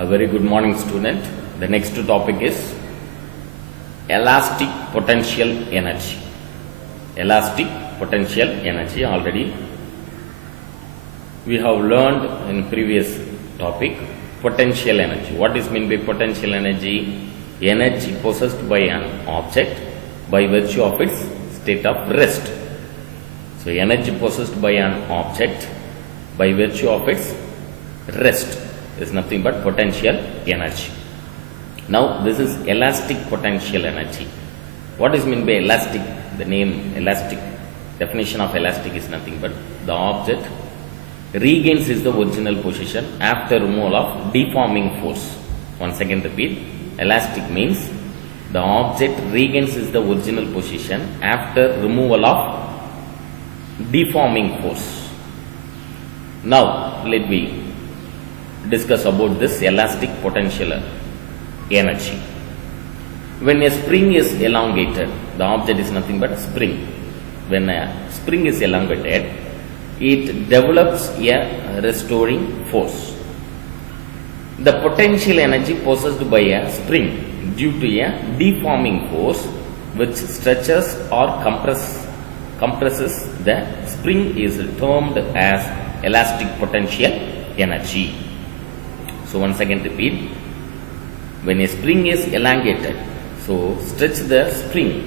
A very good morning, student. The next topic is elastic potential energy. Elastic potential energy. Already we have learned in previous topic potential energy. What is meant by potential energy? Energy possessed by an object by virtue of its state of rest. So energy possessed by an object by virtue of its rest is nothing but potential energy. Now this is elastic potential energy. What is meant by elastic? The name elastic, definition of elastic is nothing but the object regains his the original position after removal of deforming force. Once again repeat, elastic means the object regains his the original position after removal of deforming force. Now let me discuss about this elastic potential energy. When a spring is elongated, the object is nothing but spring. When a spring is elongated, it develops a restoring force. The potential energy possessed by a spring due to a deforming force which stretches or compresses the spring is termed as elastic potential energy. So once again repeat, when a spring is elongated, so stretch the spring,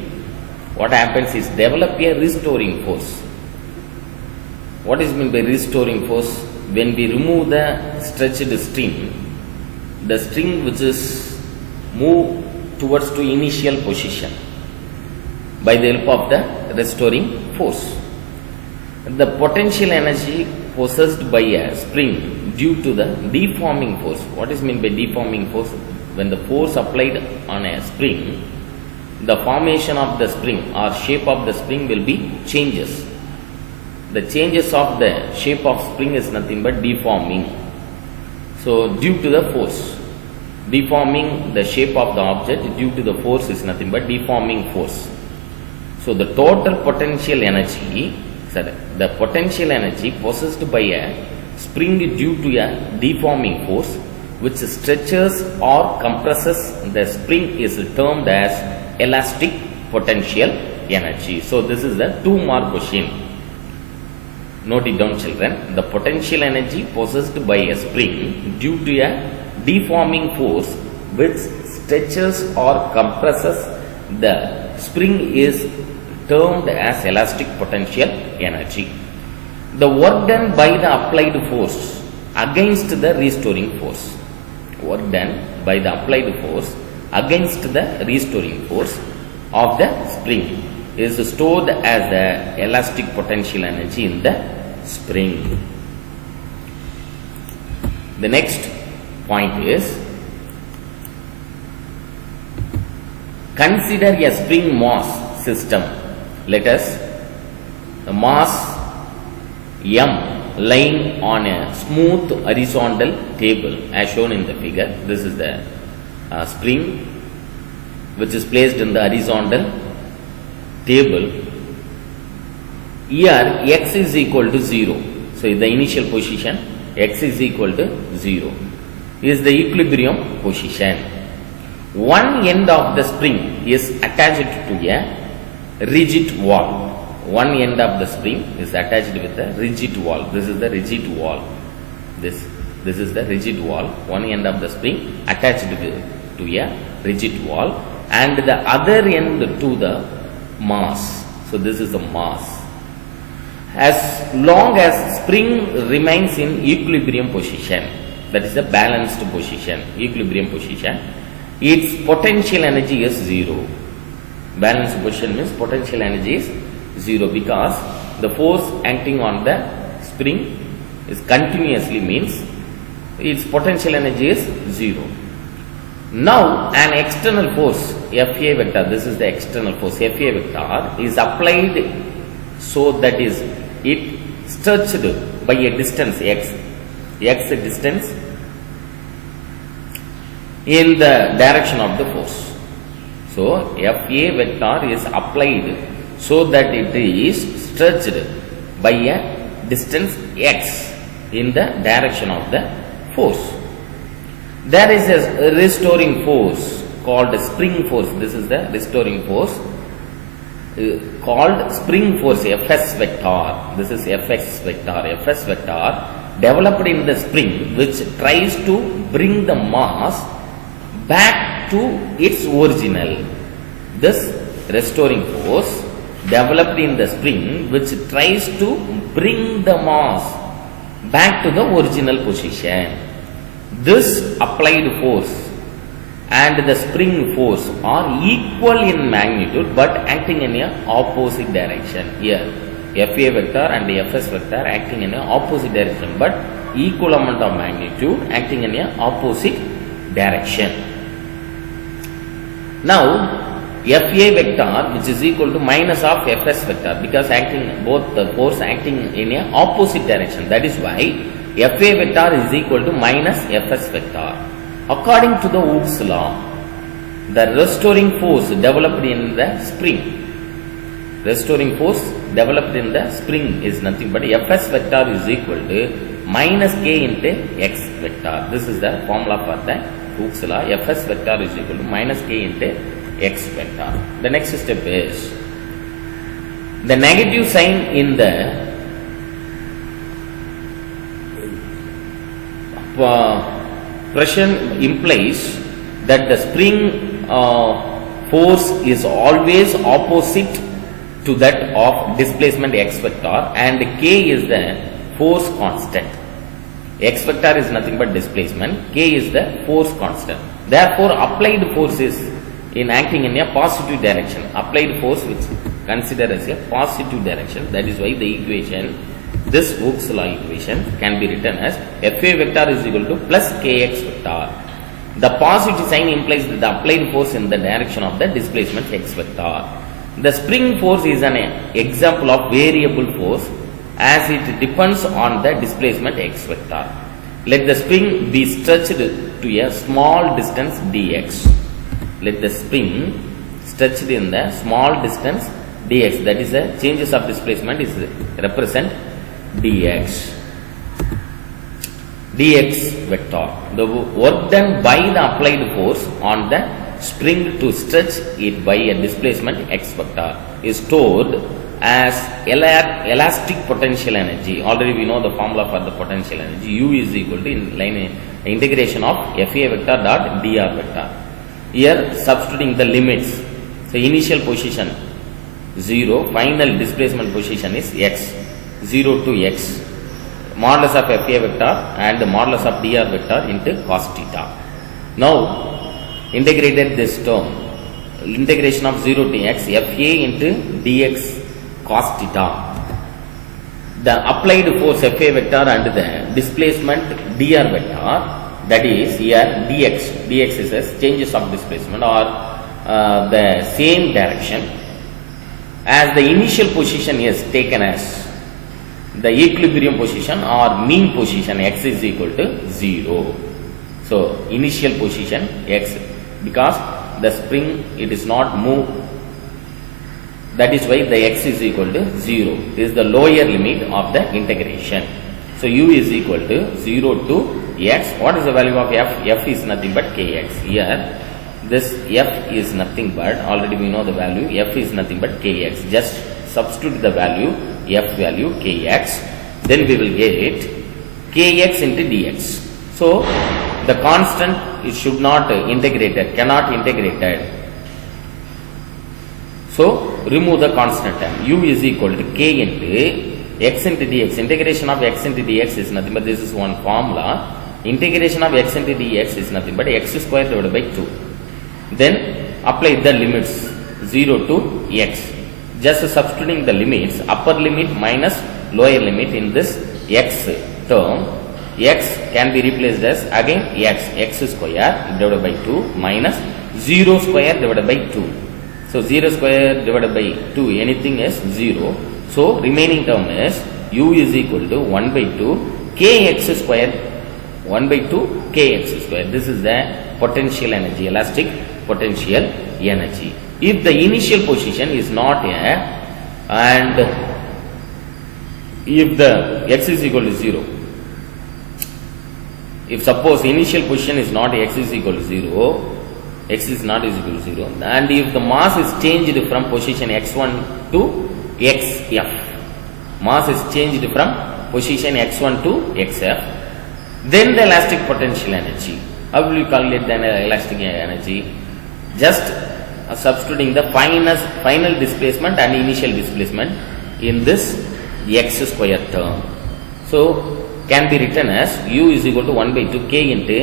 what happens is develop a restoring force. What is meant by restoring force? When we remove the stretched string, the string which is moved towards to initial position by the help of the restoring force. The potential energy possessed by a spring due to the deforming force. What is meant by deforming force? When the force applied on a spring, the formation of the spring or shape of the spring will be changes. The changes of the shape of spring is nothing but deforming. So due to the force, deforming the shape of the object due to the force is nothing but deforming force. So the total potential energy, the potential energy possessed by a spring due to a deforming force which stretches or compresses the spring is termed as elastic potential energy. So this is the 2-mark question. Note it down, children. The potential energy possessed by a spring due to a deforming force which stretches or compresses the spring is termed as elastic potential energy. The work done by the applied force against the restoring force. Work done by the applied force against the restoring force of the spring is stored as the elastic potential energy in the spring. The next point is, consider a spring mass system. Let us, the mass M lying on a smooth horizontal table as shown in the figure. This is the spring which is placed in the horizontal table. Here x is equal to 0. So the initial position x is equal to 0 is the equilibrium position. One end of the spring is attached to a rigid wall. One end of the spring is attached with a rigid wall. This is the rigid wall. This is the rigid wall. One end of the spring attached to a rigid wall and the other end to the mass. So this is the mass. As long as spring remains in equilibrium position, that is the balanced position, equilibrium position, its potential energy is 0. Balanced position means potential energy is 0 because the force acting on the spring is continuously means its potential energy is 0. Now an external force Fa vector, this is the external force Fa vector is applied so that is it stretched by a distance x distance in the direction of the force. So Fa vector is applied so that it is stretched by a distance x in the direction of the force. There is a restoring force called spring force. This is the restoring force called spring force, Fs vector. This is Fs vector. Fs vector developed in the spring, which tries to bring the mass back to its original. This restoring force developed in the spring, which tries to bring the mass back to the original position. This applied force and the spring force are equal in magnitude but acting in a opposite direction. Here Fa vector and Fs vector acting in a opposite direction but equal amount of magnitude acting in a opposite direction. Now Fa vector, which is equal to minus of Fs vector, because acting both the force acting in a opposite direction. That is why Fa vector is equal to minus Fs vector. According to the Hooke's law, the restoring force developed in the spring is nothing but Fs vector is equal to minus k into x vector. This is the formula for the Hooke's law. Fs vector is equal to minus k into x vector. The next step is the negative sign in the pressure implies that the spring force is always opposite to that of displacement x vector, and k is the force constant. X vector is nothing but displacement, k is the force constant. Therefore applied force is in acting in a positive direction. Applied force which considered as a positive direction. That is why the equation, this Hooke's law equation, can be written as Fa vector is equal to plus kx vector. The positive sign implies that the applied force in the direction of the displacement x vector. The spring force is an example of variable force as it depends on the displacement x vector. Let the spring be stretched to a small distance dx. Let the spring stretched in the small distance dx, that is the changes of displacement is represent dx vector. The work done by the applied force on the spring to stretch it by a displacement x vector is stored as elastic potential energy. Already we know the formula for the potential energy. U is equal to integration of Fa vector dot dr vector. Here substituting the limits. So initial position 0, final displacement position is x, 0 to x, modulus of Fa vector and modulus of dr vector into cos theta. Now integrated this term, integration of 0 to x, Fa into dx cos theta. The applied force Fa vector and the displacement dr vector, that is here dx is as changes of displacement or the same direction, as the initial position is taken as the equilibrium position or mean position, x is equal to 0. So initial position x, because the spring it is not moved, that is why the x is equal to 0. This is the lower limit of the integration. So u is equal to 0 to x. What is the value of f? F is nothing but kx. Here this f is nothing but, already we know the value, f is nothing but kx. Just substitute the value, f value kx, then we will get kx into dx. So the constant it should not integrated, cannot integrated. So remove the constant term. U is equal to k into x into dx. Integration of x into dx is nothing but, this is one formula. Integration of x into dx is nothing but x square divided by 2. Then apply the limits 0 to x. Just substituting the limits, upper limit minus lower limit in this x term. X can be replaced as again x square divided by 2 minus 0 square divided by 2. So 0 square divided by 2, anything is 0. So remaining term is u is equal to 1 by 2 kx square, 1 by 2 kx square. This is the potential energy, elastic potential energy. If the initial position is not a, and if the x is equal to 0, if suppose initial position is not x is equal to 0, x is not is equal to 0, and if the mass is changed from position x1 to xf, mass is changed from position x1 to xf, then the elastic potential energy. How will you calculate the elastic energy? Just substituting the final displacement and initial displacement in this x square term. So can be written as u is equal to 1 by 2 k into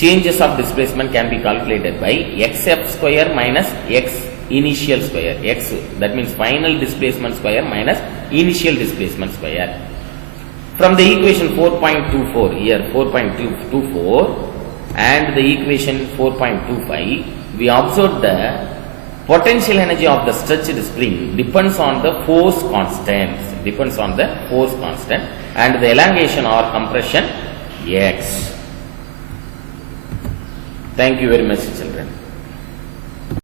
changes of displacement can be calculated by xf square minus x initial square. X, that means final displacement square minus initial displacement square. From the equation 4.24 here, 4.24 and the equation 4.25, we observed the potential energy of the stretched spring depends on the force constant, and the elongation or compression x. Thank you very much, children.